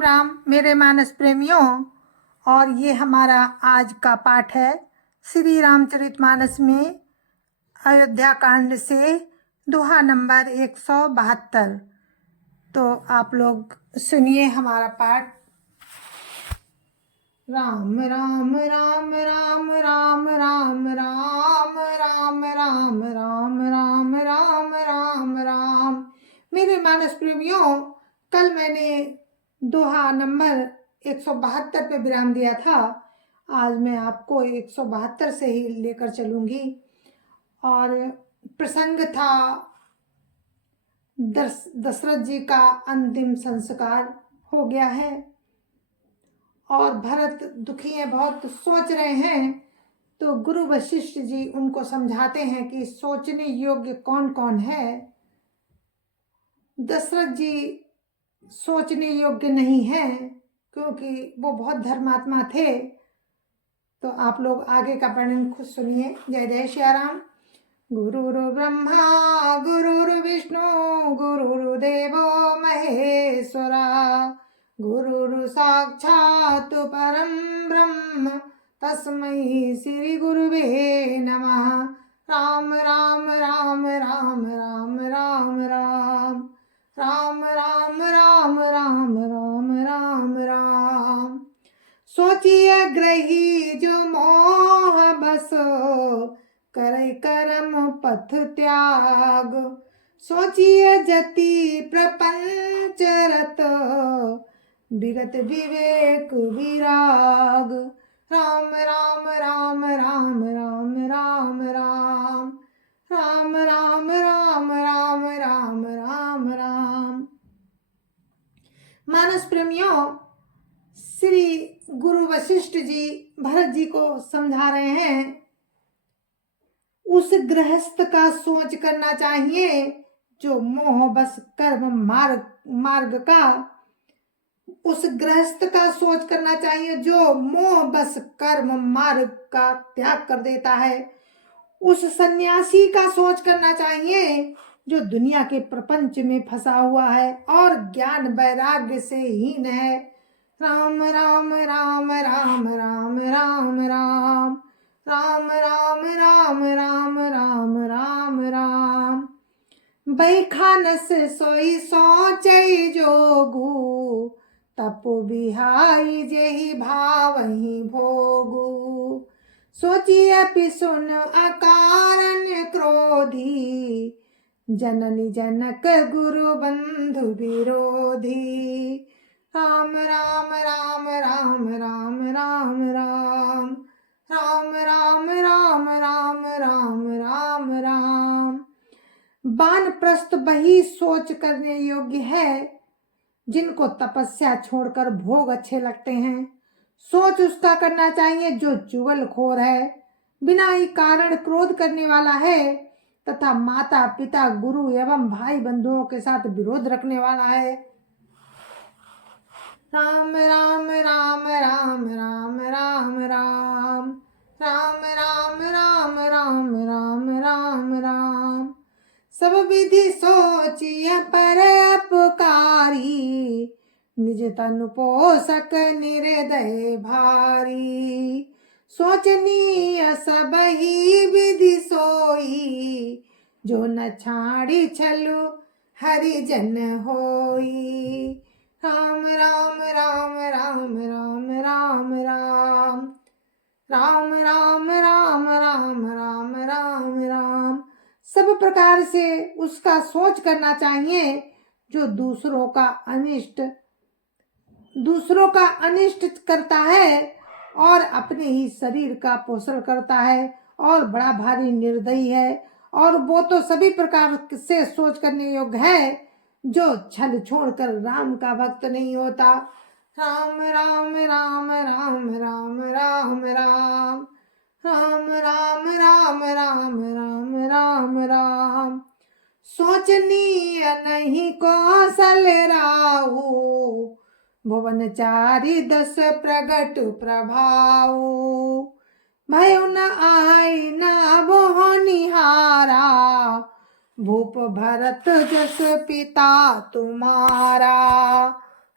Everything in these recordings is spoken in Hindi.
राम मेरे मानस प्रेमियों। और ये हमारा आज का पाठ है श्री रामचरितमानस में अयोध्या कांड से दोहा नंबर 172। तो आप लोग सुनिए हमारा पाठ। राम राम राम राम राम राम राम राम राम राम राम राम राम राम। मेरे मानस प्रेमियों, कल मैंने दोहा नंबर 172 पे विराम दिया था। आज मैं आपको 172 से ही लेकर चलूंगी। और प्रसंग था दशरथ जी का अंतिम संस्कार हो गया है और भरत दुखी है, बहुत सोच रहे हैं। तो गुरु वशिष्ठ जी उनको समझाते हैं कि सोचने योग्य कौन कौन है। दशरथ जी सोचने योग्य नहीं है क्योंकि वो बहुत धर्मात्मा थे। तो आप लोग आगे का वर्णन खुद सुनिए। जय जय श्री राम। गुरुर् ब्रह्मा गुरुर्विष्णु गुरुर्देवो महेश्वरा गुरुर् साक्षात् परं ब्रह्म तस्मै श्री गुरुवे नमः। राम राम राम राम राम राम राम राम राम राम राम राम राम राम। सोचिए ग्रही जो मोह बस करे कर्म पथ त्याग। सोचिए जति प्रपंच रत विगत विवेक विराग। राम राम राम राम राम राम राम राम राम राम राम राम राम राम। मानस प्रेमियों, श्री गुरु वशिष्ठ जी भरत जी को समझा रहे हैं उस गृहस्थ का सोच करना चाहिए जो मोह बस कर्म मार्ग का, उस गृहस्थ का सोच करना चाहिए जो मोह बस कर्म मार्ग का त्याग कर देता है। उस सन्यासी का सोच करना चाहिए जो दुनिया के प्रपंच में फंसा हुआ है और ज्ञान वैराग्य से हीन है। राम राम राम राम राम राम राम राम राम राम राम राम राम राम। बैखानस सोई सोचई जोगु तपु बिहाई जेहि भावहि भोगु। सोचिए पिसुन अकारण क्रोधी जननी जनक गुरु बंधु विरोधी। राम राम राम राम राम राम राम राम राम राम राम राम राम राम। वानप्रस्थ वही सोच करने योग्य है जिनको तपस्या छोड़कर भोग अच्छे लगते हैं। सोच उसका करना चाहिए जो चुगलखोर है, बिना ही कारण क्रोध करने वाला है तथा माता पिता गुरु एवं भाई बंधुओं के साथ विरोध रखने वाला है। राम राम राम राम राम राम राम राम राम राम राम राम राम राम। सब विधि सोचिए पर अपकारी निज तनु पोषक निर्दय भारी। सोचनीय सब ही विधि सोई जो न छाड़ी छलु हरिजन होई। राम राम राम राम राम राम राम राम राम राम राम राम राम राम। सब प्रकार से उसका सोच करना चाहिए जो दूसरों का अनिष्ट करता है और अपने ही शरीर का पोषण करता है और बड़ा भारी निर्दयी है। और वो तो सभी प्रकार से सोच करने योग्य है जो छल छोड़कर राम का भक्त नहीं होता। राम राम राम राम राम राम राम राम राम राम राम राम राम राम। सोचनीय नहीं कौशल राहु भुवनचारी दस प्रगट प्रभाव। भयो न आई न वो निहारा भूप भरत जस पिता तुम्हारा।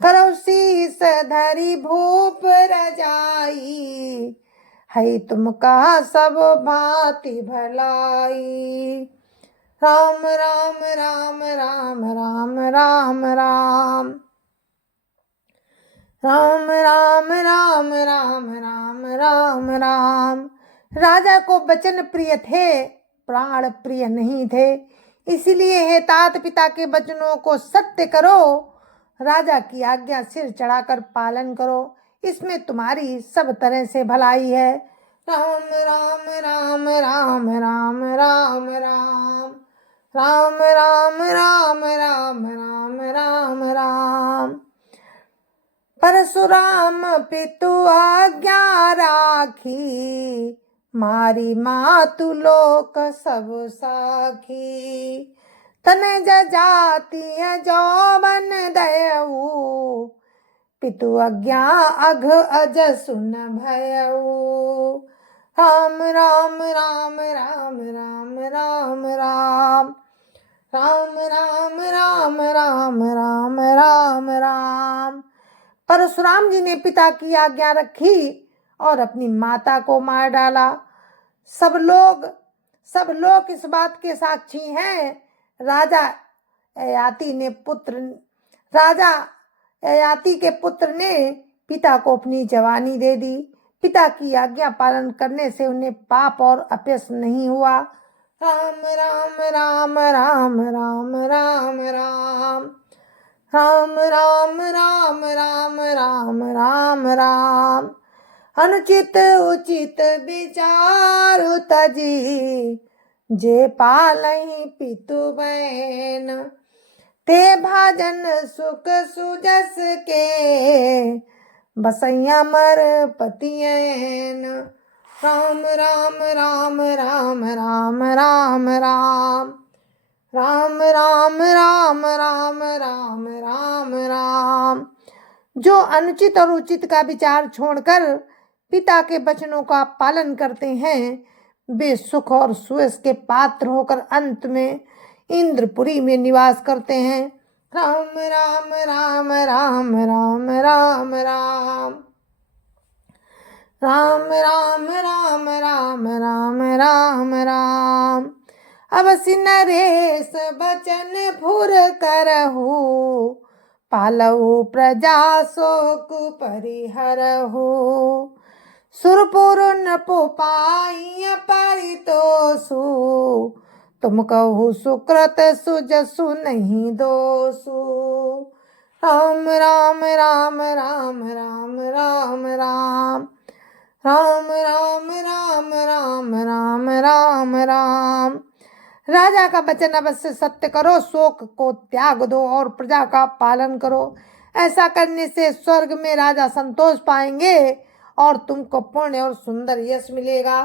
करो शीस धरी भूप रजाई, है तुम कहा सब भांति भलाई। राम राम राम राम राम राम राम राम राम राम राम राम राम राम। राजा को वचन प्रिय थे, प्राण प्रिय नहीं थे, इसलिए हे तात पिता के वचनों को सत्य करो, राजा की आज्ञा सिर चढ़ाकर पालन करो, इसमें तुम्हारी सब तरह से भलाई है। राम राम राम राम राम राम राम राम राम राम राम राम राम राम। परशुराम पितु आज्ञा राखी, मारी मातु लोक सब साखी। तनज जाति जौवन दयऊ, पितु आज्ञा अघ अज सुन भयऊ। राम राम राम राम राम राम राम राम राम राम राम राम राम राम। परशुराम जी ने पिता की आज्ञा रखी और अपनी माता को मार डाला। सब लोग इस बात के साक्षी हैं। राजा ययाति के पुत्र ने पिता को अपनी जवानी दे दी। पिता की आज्ञा पालन करने से उन्हें पाप और अपयश नहीं हुआ। राम राम राम राम राम राम राम राम राम राम राम राम राम राम। अनुचित उचित विचार तजी, जे पालहि पितु बहन। ते भाजन सुख सुजस के, बसैया मर पतियन। राम राम राम राम राम राम राम राम राम राम राम राम राम राम। जो अनुचित और उचित का विचार छोड़कर पिता के वचनों का पालन करते हैं, वे सुख और सुयश के पात्र होकर अंत में इंद्रपुरी में निवास करते हैं। राम राम राम राम राम राम राम राम राम राम राम राम राम राम। अवसि नरेश बचन फुर करहु, पालहु प्रजा शोक परिहरहु। सुरपुर नपो पाई परितोषु, तुम कहु सुकृत सुजसु नहीं दोषु। राम राम राम राम राम राम राम राम राम राम राम राम राम राम। राजा का वचन अवश्य सत्य करो, शोक को त्याग दो और प्रजा का पालन करो। ऐसा करने से स्वर्ग में राजा संतोष पाएंगे और तुमको पुण्य और सुंदर यश मिलेगा,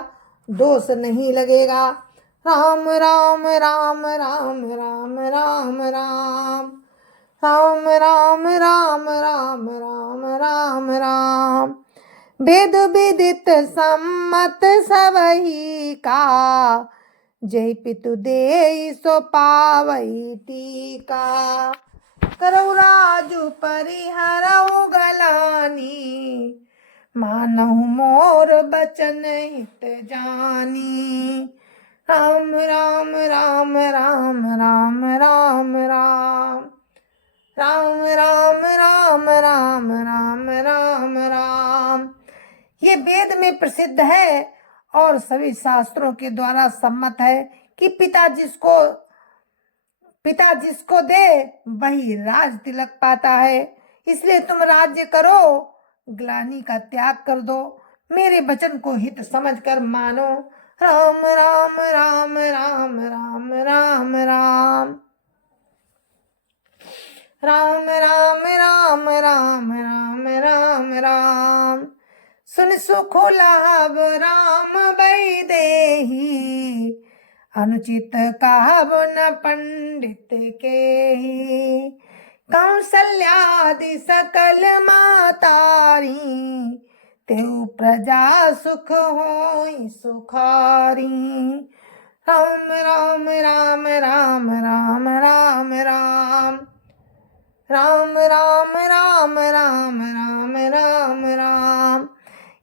दोष नहीं लगेगा। राम राम राम राम राम राम राम राम राम राम राम राम राम राम। वेद विदित सम्मत सबही का, जय पितु देई सो पावई टीका। करौ राजु परिहरऊ गलानी, मानहु मोर बचन हित जानी। राम राम राम राम राम राम राम राम राम राम राम राम राम राम। ये वेद में प्रसिद्ध है और सभी शास्त्रों के द्वारा सम्मत है कि पिता जिसको दे वही राज तिलक पाता है। इसलिए तुम राज्य करो, ग्लानि का त्याग कर दो, मेरे वचन को हित समझकर मानो। राम राम राम राम राम राम राम राम राम राम राम राम राम राम। सुन सुख लाभ राम वैदेही, अनुचित कहब न पंडित केहि। कौशल्यादि सकल मातारी, तेउ प्रजा सुख होई सुखारी। राम राम राम राम राम राम राम राम राम राम राम राम राम राम।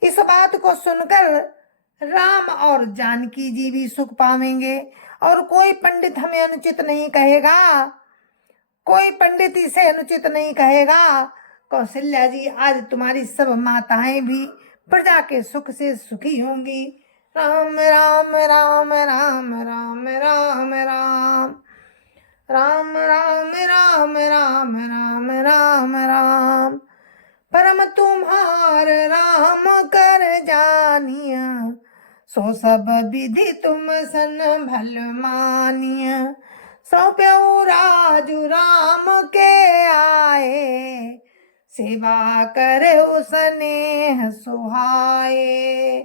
इस बात को सुनकर राम और जानकी जी भी सुख पावेंगे और कोई पंडित हमें अनुचित नहीं कहेगा, कोई पंडित इसे अनुचित नहीं कहेगा। कौशल्या जी, आज तुम्हारी सब माताएं भी प्रजा के सुख से सुखी होंगी। राम राम राम राम राम राम राम राम राम राम राम राम राम राम। परम तुम्हार राम कर जानिय, सो सब विधि तुम सन भल मानिय। सौंप्यो राजु राम के आए, सेवा करे स्नेह सुहाए।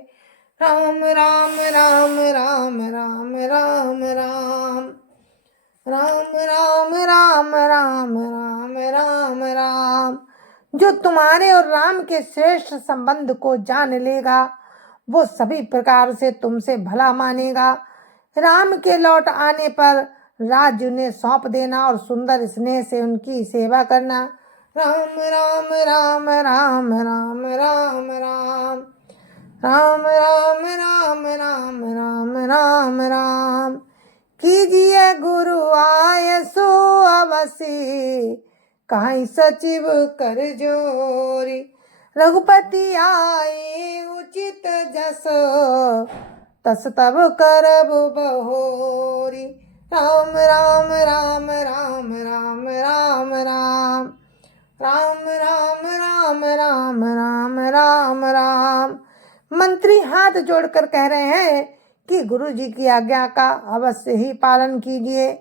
राम राम राम राम राम राम राम राम राम राम राम राम राम राम। जो तुम्हारे और राम के श्रेष्ठ संबंध को जान लेगा वो सभी प्रकार से तुमसे भला मानेगा। राम के लौट आने पर राज उन्हें सौंप देना और सुंदर स्नेह से उनकी सेवा करना। राम राम राम राम राम राम राम राम राम राम राम राम राम राम। कीजिए गुरु आय सो अवसी, कहीं सचिव कर जोरी। रघुपति आए उचित जस, तस तब करब बहोरी। राम राम राम राम राम राम राम राम राम राम राम राम राम राम। मंत्री हाथ जोड़कर कह रहे हैं कि गुरु जी की आज्ञा का अवश्य ही पालन कीजिए।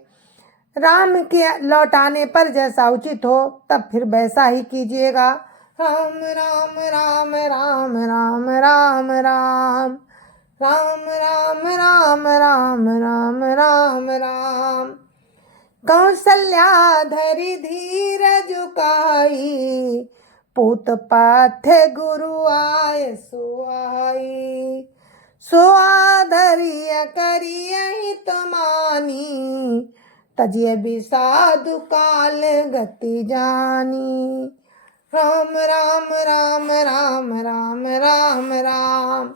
राम के लौटाने पर जैसा उचित हो तब फिर वैसा ही कीजिएगा। राम राम राम राम राम राम राम राम राम राम राम राम राम राम। कौशल्या धरि धीर झुकाई, पूत पाथे गुरु आय सुआई। सो आधरिय करिय हित मानी, तजिय विषादु काल गति जानी। राम राम राम राम राम राम राम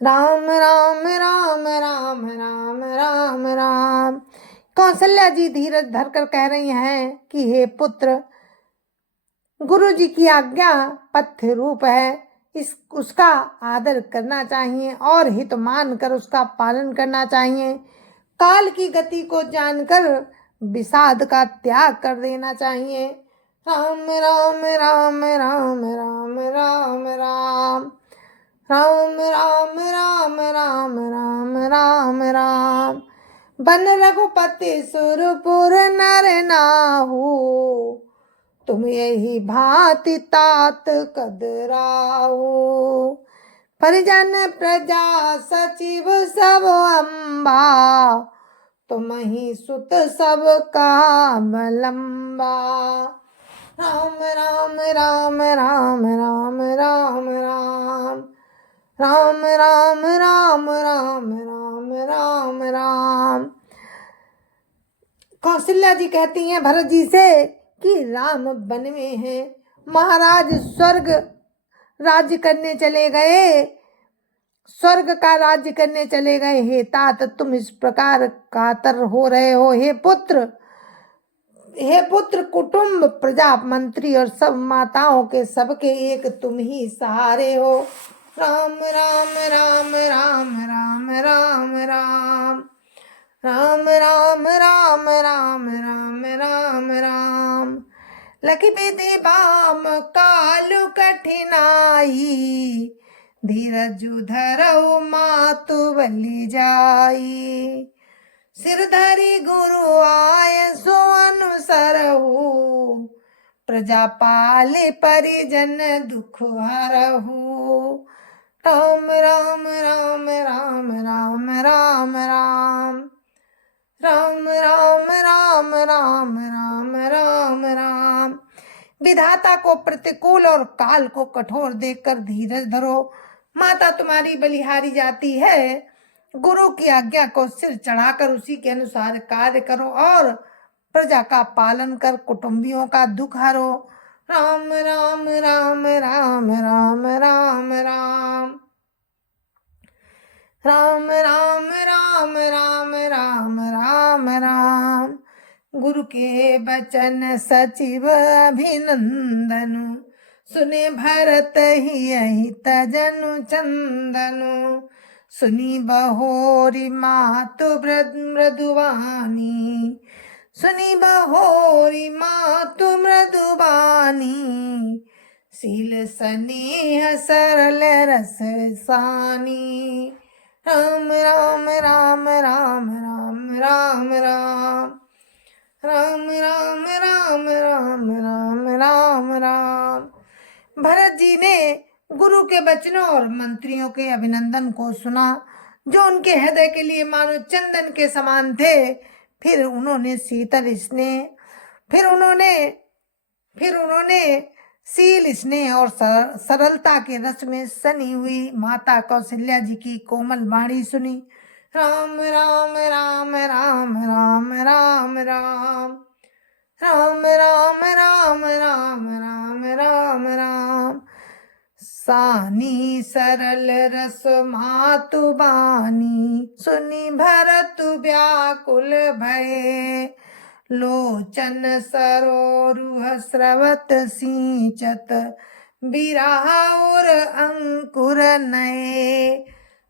राम राम राम राम राम राम राम। कौशल्या जी धीरज धरकर कह रही हैं कि हे पुत्र, गुरु जी की आज्ञा पथ्य रूप है, इस उसका आदर करना चाहिए और हित मानकर उसका पालन करना चाहिए। काल की गति को जानकर विषाद का त्याग कर देना चाहिए। राम राम राम राम राम राम राम राम राम राम राम राम राम राम। बन रघुपति सुरपुर नर नाहु, तुम यही भांति तात कदराहु। परिजन प्रजा सचिव सब अम्बा, तुम ही सुत सब कामलंबा। राम राम राम राम राम राम राम राम राम राम राम राम राम राम। कौशल्या जी कहती हैं भरत जी से कि राम वन में हैं, महाराज स्वर्ग राज्य करने चले गए, स्वर्ग का राज्य करने चले गए। हे तात, तुम इस प्रकार कातर हो रहे हो। हे पुत्र, कुटुंब, प्रजा, मंत्री और सब माताओं के सबके एक तुम ही सहारे हो। राम राम राम राम राम राम राम राम राम राम राम राम राम राम। लखि विधि बाम कालु कठिनाई, धीरजु धरऊ मातु बलि जाई। सिर धरि गुरु आय सो अनुसरहु, प्रजा पाले परिजन दुख हरहु। राम राम राम राम राम राम राम राम राम राम राम राम राम राम। विधाता को प्रतिकूल और काल को कठोर देखकर धीरज धरो। माता तुम्हारी बलिहारी जाती है, गुरु की आज्ञा को सिर चढ़ाकर उसी के अनुसार कार्य करो और प्रजा का पालन कर कुटुंबियों का दुख हरो। राम राम राम राम राम राम राम राम राम राम राम राम राम राम। गुरु के बचन सचिव अभिनंदनु, सुने भरत ही अहित जनु चंदनु। सुनी बहोरी मातु मृदुवानी, सुनी बहोरी मातु मृदुवानी। शील स्नेह सरल रस सानी। राम राम राम राम राम राम राम राम राम राम राम राम राम राम। भरत जी ने गुरु के वचनों और मंत्रियों के अभिनंदन को सुना, जो उनके हृदय के लिए मानो चंदन के समान थे। फिर उन्होंने शील स्नेह और सरलता के रस में सनी हुई माता कौशल्या जी की कोमल वाणी सुनी। राम राम राम राम राम राम राम राम राम राम राम राम राम राम। सानी सरल रस मातु बानी, सुनी भरत व्याकुल भये। लोचन सरोरुह स्रवत सिंचत, बिरहा और अंकुर नये।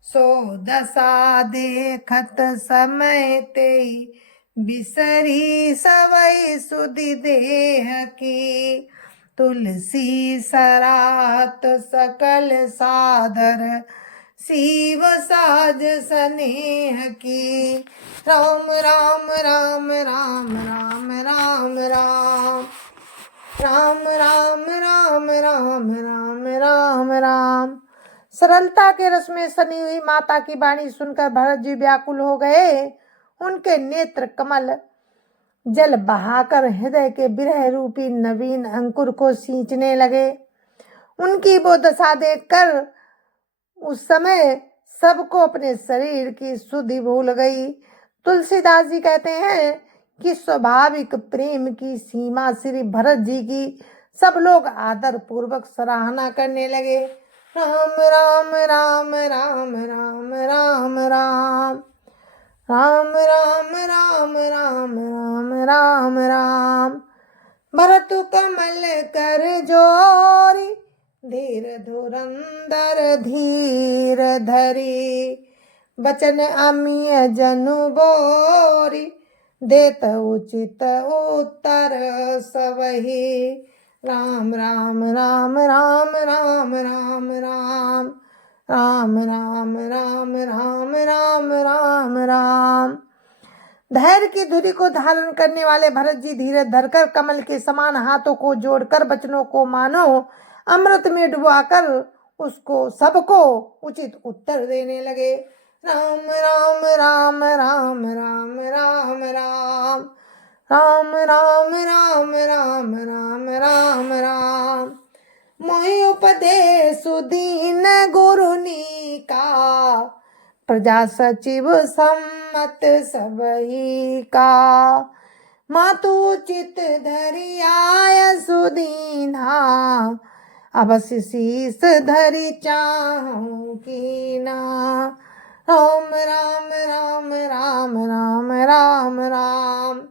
सो दशा देखत समय ते, बिसरी सवै सुधि देह की। तुलसी सरात सकल सादर, शिव साज स्नेह की। राम राम राम राम राम राम राम राम राम राम राम राम राम राम। सरलता के रस में सनी हुई माता की वाणी सुनकर भरत जी व्याकुल हो गए। उनके नेत्र कमल जल बहाकर हृदय के विरह रूपी नवीन अंकुर को सींचने लगे। उनकी वो दशा देखकर उस समय सबको अपने शरीर की सुधि भूल गई। तुलसीदास जी कहते हैं कि स्वाभाविक प्रेम की सीमा श्री भरत जी की सब लोग आदर पूर्वक सराहना करने लगे। राम राम राम राम राम राम राम राम राम राम राम राम राम राम। भरत कमल कर जोरी, धीर धुरंदर धीर धरी। बचन अमीय जनु बोरी, देत उचित उत्तर सबही। राम राम राम राम राम राम राम राम राम राम राम राम राम राम। धैर्य की धुरी को धारण करने वाले भरत जी धीरज धरकर कमल के समान हाथों को जोड़कर वचनों को मानो अमृत में डुबाकर उसको सबको उचित उत्तर देने लगे। राम राम राम राम राम राम राम राम राम राम राम राम राम राम। मोहि उपदेश दीन गुरुनी का, प्रजा सचिव सम्मत सबही का। मातु चित धरि आय सुदीना, अवश्य शीस धरि चाहूं कीना। राम राम राम राम राम राम राम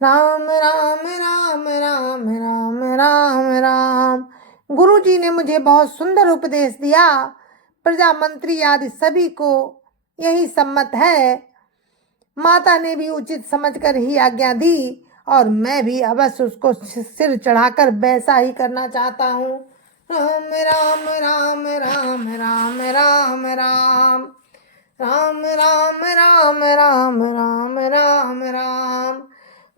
राम राम राम राम राम राम राम। गुरु जी ने मुझे बहुत सुंदर उपदेश दिया। प्रजा मंत्री आदि सभी को यही सम्मत है। माता ने भी उचित समझकर ही आज्ञा दी और मैं भी अवश्य उसको सिर चढ़ाकर वैसा ही करना चाहता हूँ। राम राम राम राम राम राम राम राम राम राम राम राम राम राम।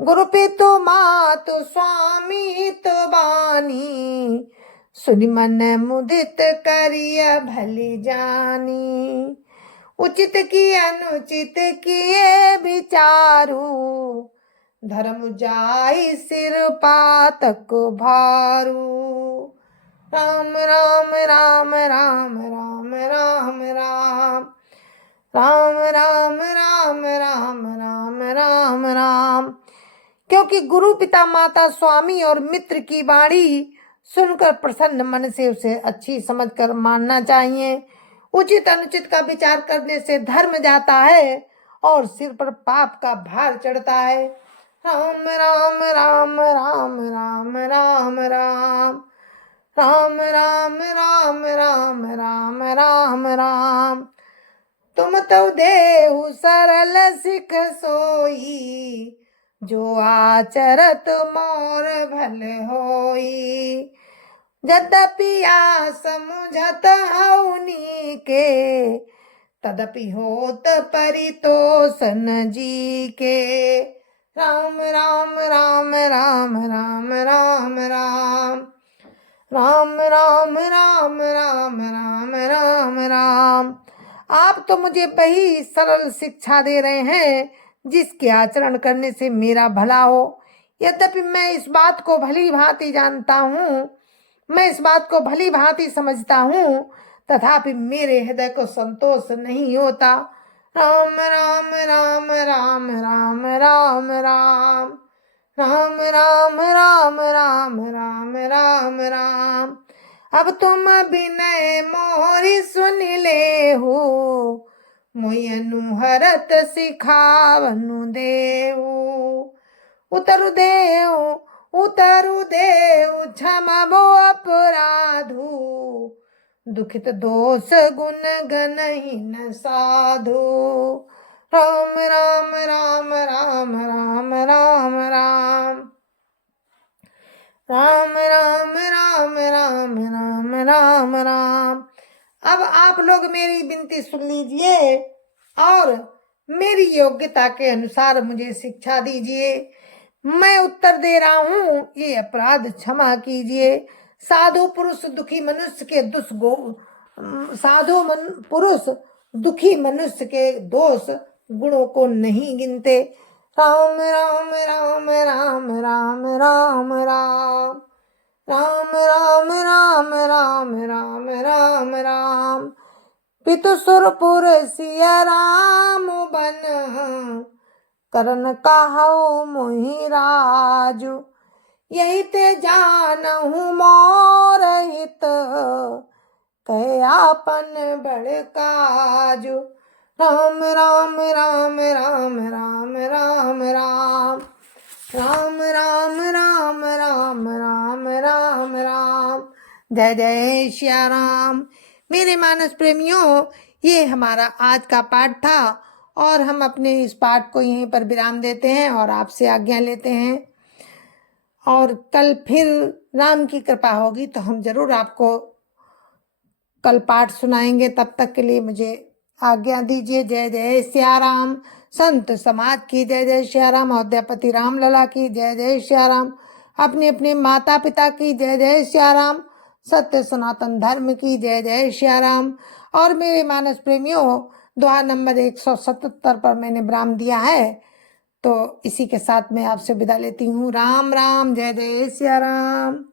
गुरु पितु मातु स्वामी तो बानी, सुनि मन मुदित करिय भली जानी। उचित की अनुचित किए विचारू, धर्म जाई सिर पातक भारू। राम राम राम राम राम राम राम राम राम राम राम राम राम राम। क्योंकि गुरु पिता माता स्वामी और मित्र की वाणी सुनकर प्रसन्न मन से उसे अच्छी समझकर मानना चाहिए। उचित अनुचित का विचार करने से धर्म जाता है और सिर पर पाप का भार चढ़ता है। राम राम राम राम राम राम राम राम राम राम राम राम राम राम। तुम तो देहु सरल सिख सोई, जो आचरत मोर भल होई। यद्यपि आस मुझत हउनी के, तदपि होत परितोषन जी के। राम राम राम राम राम राम राम राम राम राम राम राम राम राम। आप तो मुझे वही सरल शिक्षा दे रहे हैं जिसके आचरण करने से मेरा भला हो। यद्यपि मैं इस बात को भली भांति जानता हूँ, मैं इस बात को भली भांति समझता हूँ, तथापि मेरे हृदय को संतोष नहीं होता। राम राम राम राम राम राम राम राम राम राम राम राम राम राम। अब तुम विनय मोरी सुन ले हो, मोय अनुहरत सिखावनु देहु। उतरु देव क्षमबो अपराधु, दुखित दोष गुण गणहीन साधु। राम राम राम राम राम राम राम राम राम राम राम राम राम राम। अब आप लोग मेरी विनती सुन लीजिए और मेरी योग्यता के अनुसार मुझे शिक्षा दीजिए। मैं उत्तर दे रहा हूँ, ये अपराध क्षमा कीजिए। साधु पुरुष दुखी मनुष्य के दोष गुणों को नहीं गिनते। राम राम राम राम राम राम राम राम राम राम राम राम राम राम। पितु सुरपुर सिया राम बन, करन कहु मोहि राजु। यही ते जानहु मोर हित, कहे आपन बड़ काजु। राम राम राम राम राम राम राम राम राम राम राम राम राम राम। जय जय श्या राम। मेरे मानस प्रेमियों, ये हमारा आज का पाठ था और हम अपने इस पाठ को यहीं पर विराम देते हैं और आपसे आज्ञा लेते हैं। और कल फिर राम की कृपा होगी तो हम जरूर आपको कल पाठ सुनाएंगे। तब तक के लिए मुझे आज्ञा दीजिए। जय जय श्या राम। संत समाज की जय जय श्या राम। अयोध्यापति राम लला की जय जय श्या राम। अपने अपने माता पिता की जय जय श्या राम। सत्य सनातन धर्म की जय जय श्या राम। और मेरे मानस प्रेमियों, दोहा नंबर 177 पर मैंने विराम दिया है, तो इसी के साथ मैं आपसे विदा लेती हूँ। राम राम। जय जय श्या राम।